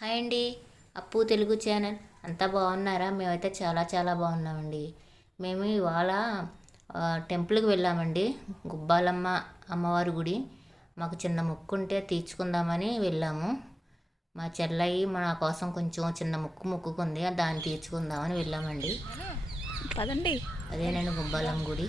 Hi అండి. అప్పు Telugu channel. అంతా బాగున్నారా? మేమైతే చాలా చాలా బాగున్నామండి. మేము ఇవాళ టెంపుల్కి వెళ్ళామండి. గుబ్బాలమ్మ అమ్మవారి గుడి. మాకు చిన్న మొక్కు ఉంటే తీర్చుకుందామని వెళ్ళాము. మా చెల్లయ్య మా కోసం కొంచెం చిన్న ముక్కు మొక్కుకుంది. దాన్ని తీర్చుకుందామని వెళ్ళామండి. పదండి. అదేనండి గుబ్బాలమ్మ గుడి.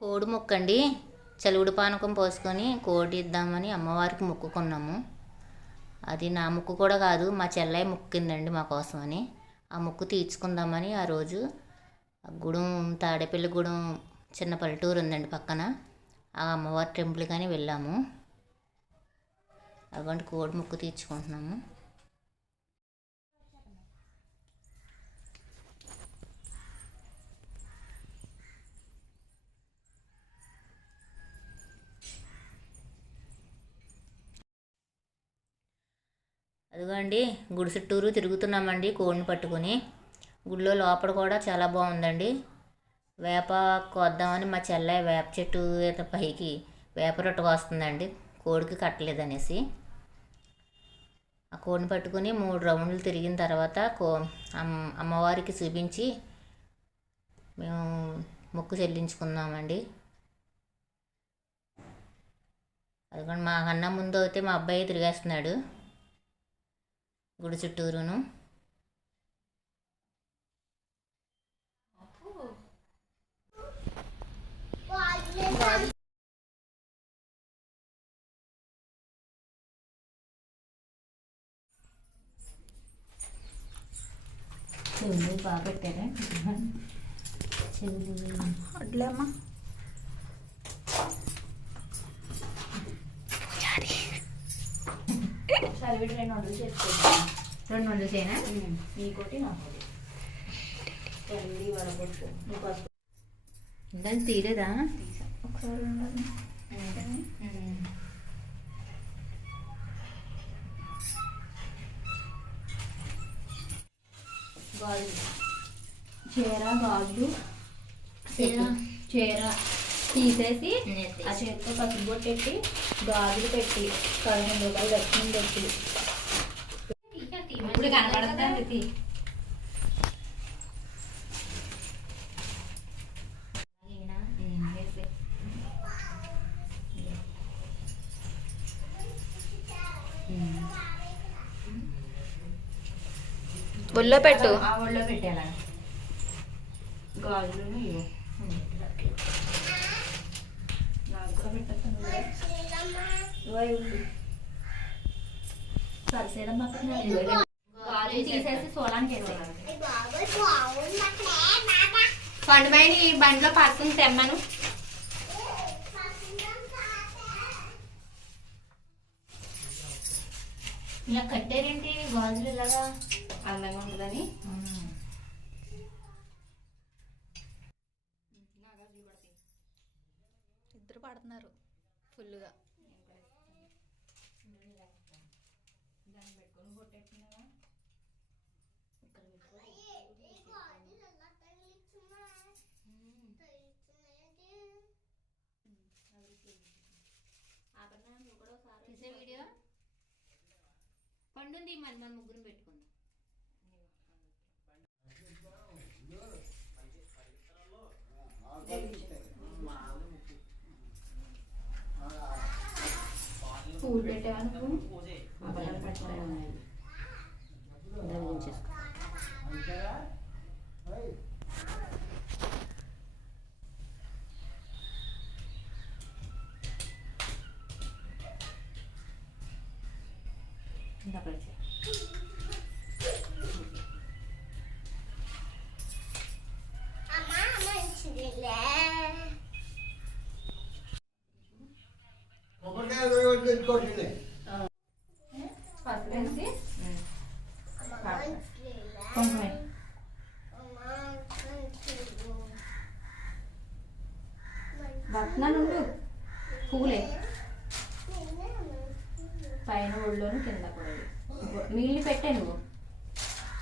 కోడి మొక్కండి. చలువుడు పానకం పోసుకొని కోడి ఇద్దామని అమ్మవారికి మొక్కుకున్నాము అది నా ముక్కు కూడా కాదు మా చెల్లయ్య మొక్కిందండి మా కోసమని ఆ ముక్కు తీర్చుకుందామని ఆ రోజు ఆ గుడం తాడేపల్లి గుడం చిన్న పల్లెటూరు ఉందండి పక్కన. ఆ అమ్మవారి టెంపుల్ కానీ వెళ్ళాము. అటువంటి కోడి ముక్కు తీర్చుకుంటున్నాము. అదిగోండి గుడి చుట్టూరు తిరుగుతున్నామండి కోడిని పట్టుకుని. గుడిలో లోపల కూడా చాలా బాగుందండి. వేప కోద్దామని మా చెల్ల వేప చెట్టు పైకి వేప రొట్టె వస్తుందండి కోడికి కట్టలేదనేసి. ఆ కోడిని పట్టుకుని మూడు రౌండ్లు తిరిగిన తర్వాత కో అమ్ అమ్మవారికి చూపించి మేము మొక్కు చెల్లించుకున్నామండి అదిగోండి మా కన్నా ముందు అయితే మా అబ్బాయి తిరిగేస్తున్నాడు. గుడి చుట్టూరును చెవులు బాగా పెట్టారా చెవులు వడ్లేమ్మా రెండు వందలు చేయనా? నీకోటి నాకోటి దాన్ని తీరేదా ఒకసారి ఉండండి. చీర గాజులు చీర. చీర. తీసేసి ఆ చేతితో పసుపు బొట్టు పెట్టి గాజులు పెట్టి పదిహేను రూపాయలు దక్షిణ పెట్టి ఇప్పుడు కనబడుతుంది తీ. ఉమ్, వేసేయ్. ఒళ్ళో పెట్టు ఆ ఒళ్ళో పెట్టేలా గాజులు ఇవ్వు నాకు తీసేసి సోలానికి వేసేయాలి పండుమైన ఈ బండిలో పడుతుంది తెమ్మను. ఇలా కట్టారేంటి? గాజులు ఇలాగా అందంగా ఉంటుందని? ఇద్దరు పడుతున్నారు ఫుల్గా తీసే వీడియో? పండుంది మరి మన ముగ్గురు పెట్టుకుందాం. పూలు పెట్టావా నువ్వు? ఇంకా పెట్టి పసుపు వేసి కుంకుమ వస్తున్నాను పువ్వులే పైన ఒళ్ళోను కింద కూడా నీళ్ళు పెట్టే నువ్వు?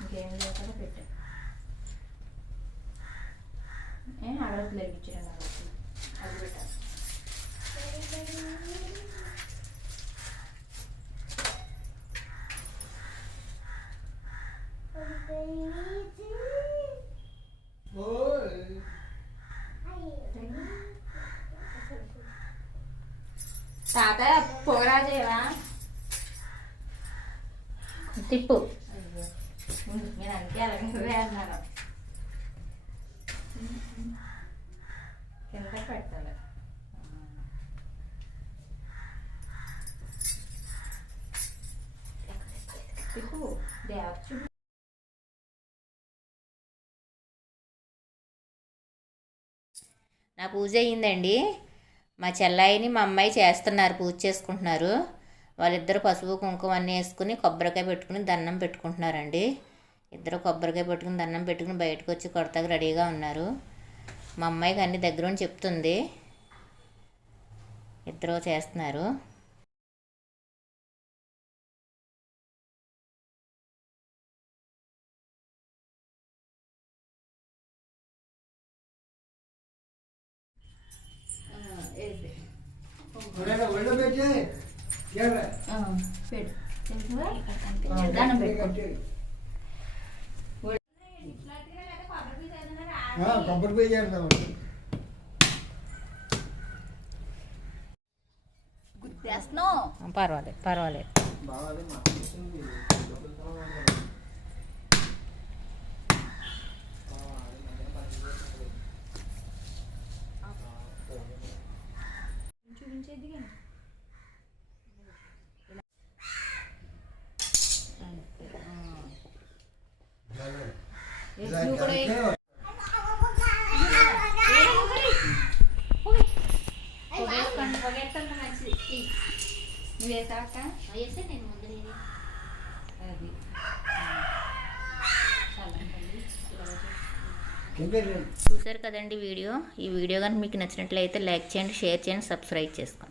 ఇంకేం లేకుండా పెట్టా. ఏ అడగదు లేపించడం అది పెట్టాలి తాత పొగరాజేవా? తిప్పు. దేవచ్చు నా పూజ అయ్యిందండి. మా చెల్లాయిని మా అమ్మాయి చేస్తున్నారు పూజ చేసుకుంటున్నారు. వాళ్ళిద్దరు పసుపు కుంకుమ అన్నీ వేసుకుని కొబ్బరికాయ పెట్టుకుని దండం పెట్టుకుంటున్నారండి ఇద్దరు కొబ్బరికాయ పెట్టుకుని దండం పెట్టుకుని బయటకు వచ్చి కొడతాకు రెడీగా ఉన్నారు మా అమ్మాయికి అన్ని దగ్గరుండి చెప్తుంది ఇద్దరు చేస్తున్నారు పెట్టే పెట్టు దండం పెట్టుకో కొబ్బరి పొయ్యి చేస్తాం పర్వాలేదు పర్వాలేదు. చూపించేది కానీ నువ్వు వేసాక వేస్తే నేను ముందు అది చల్లండి కింద చూసారు కదండి వీడియో ఈ వీడియో కనుక మీకు నచ్చినట్లయితే లైక్ చేయండి షేర్ చేయండి సబ్స్క్రైబ్ చేసుకోండి